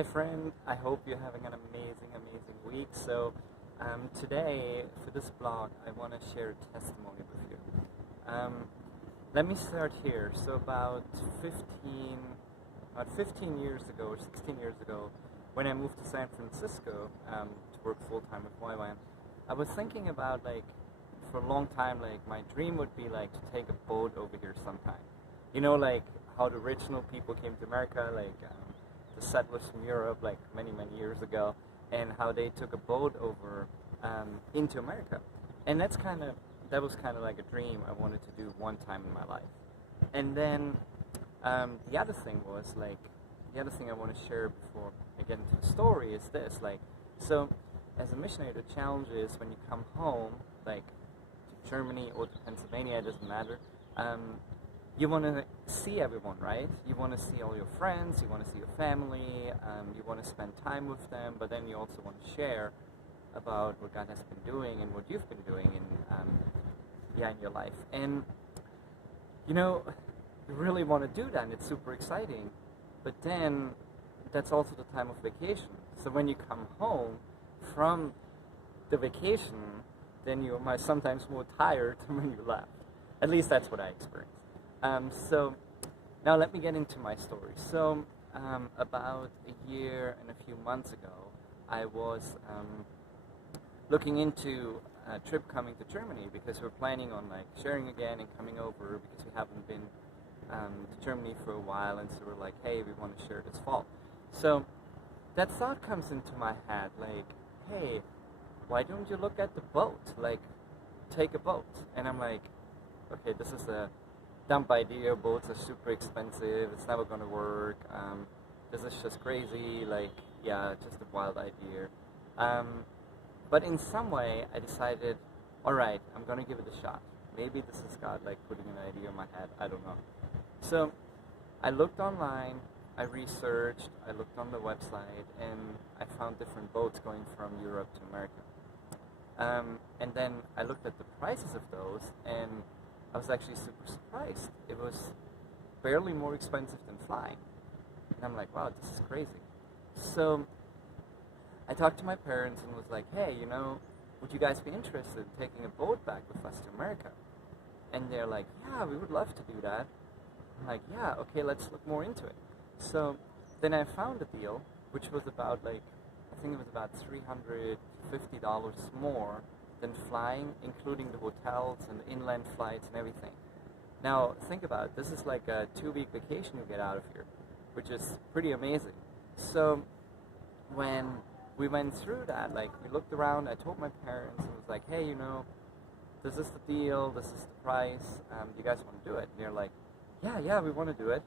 Hi friend, I hope you're having an amazing week. Today for this blog I want to share a testimony with you. Let me start here. So about 15 years ago or 16 years ago, when I moved to San Francisco to work full-time with YWAM, I was thinking about for a long time, my dream would be to take a boat over here sometime. You know, how the original people came to America, the settlers from Europe, many years ago, and how they took a boat over into America. And that was kind of like a dream I wanted to do one time in my life. And then the other thing I want to share before I get into the story is this, so as a missionary, the challenge is when you come home, to Germany or to Pennsylvania, it doesn't matter, you want to see everyone, right? You want to see all your friends, you want to see your family, you want to spend time with them, but then you also want to share about what God has been doing and what you've been doing in your life. And you really want to do that, and it's super exciting, but then that's also the time of vacation. So when you come home from the vacation, then you are sometimes more tired than when you left. At least that's what I experienced. So now let me get into my story. So about a year and a few months ago, I was looking into a trip coming to Germany because we're planning on sharing again and coming over because we haven't been to Germany for a while, and so we're like, hey, we want to share this fall. So that thought comes into my head, hey, why don't you look at the boat? Take a boat. And I'm like, okay, this is a dumb idea. Boats are super expensive. It's never going to work. This is just crazy. Just a wild idea. But in some way, I decided, all right, I'm going to give it a shot. Maybe this is God putting an idea in my head. I don't know. So I looked online. I researched. I looked on the website, and I found different boats going from Europe to America. And then I looked at the prices of those, and I was actually super surprised. It was barely more expensive than flying. And I'm like, wow, this is crazy. So I talked to my parents and was like, hey, would you guys be interested in taking a boat back with us to America? And they're like, yeah, we would love to do that. I'm like, yeah, okay, let's look more into it. So then I found a deal, which was about I think it was about $350 more than flying, including the hotels and the inland flights and everything. Now, think about it. This is like a 2-week vacation you get out of here, which is pretty amazing. So when we went through that, we looked around, I told my parents and was like, hey, this is the deal, this is the price, do you guys want to do it? And they're like, yeah, we want to do it.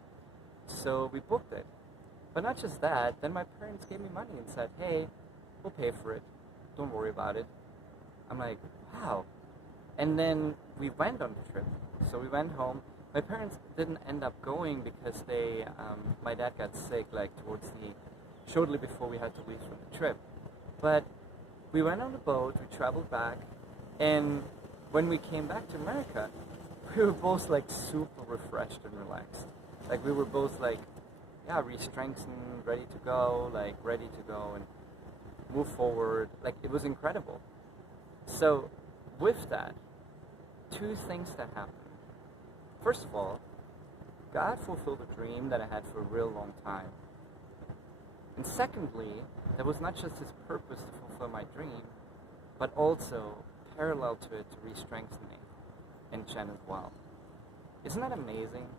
So we booked it. But not just that, then my parents gave me money and said, hey, we'll pay for it. Don't worry about it. I'm like, wow. And then we went on the trip. So we went home. My parents didn't end up going because my dad got sick shortly before we had to leave for the trip. But we went on the boat, we traveled back, and when we came back to America, we were both super refreshed and relaxed. We were both re-strengthened, ready to go and move forward. It was incredible. So with that, 2 things that happened. First of all, God fulfilled a dream that I had for a real long time. And secondly, that was not just His purpose to fulfill my dream, but also parallel to it to re-strengthen me and Jen as well. Isn't that amazing?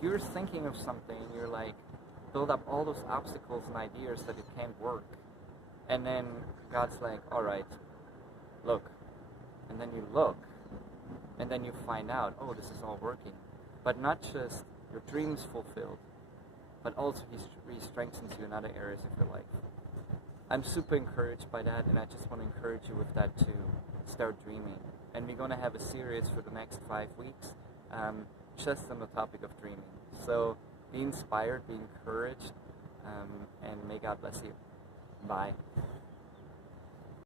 You're thinking of something, you're build up all those obstacles and ideas that it can't work. And then God's like, all right, look. And then you look. And then you find out, oh, this is all working. But not just your dreams fulfilled, but also He re-strengthens you in other areas of your life. I'm super encouraged by that, and I just want to encourage you with that too. Start dreaming. And we're going to have a series for the next 5 weeks, just on the topic of dreaming. So be inspired, be encouraged, and may God bless you. Bye.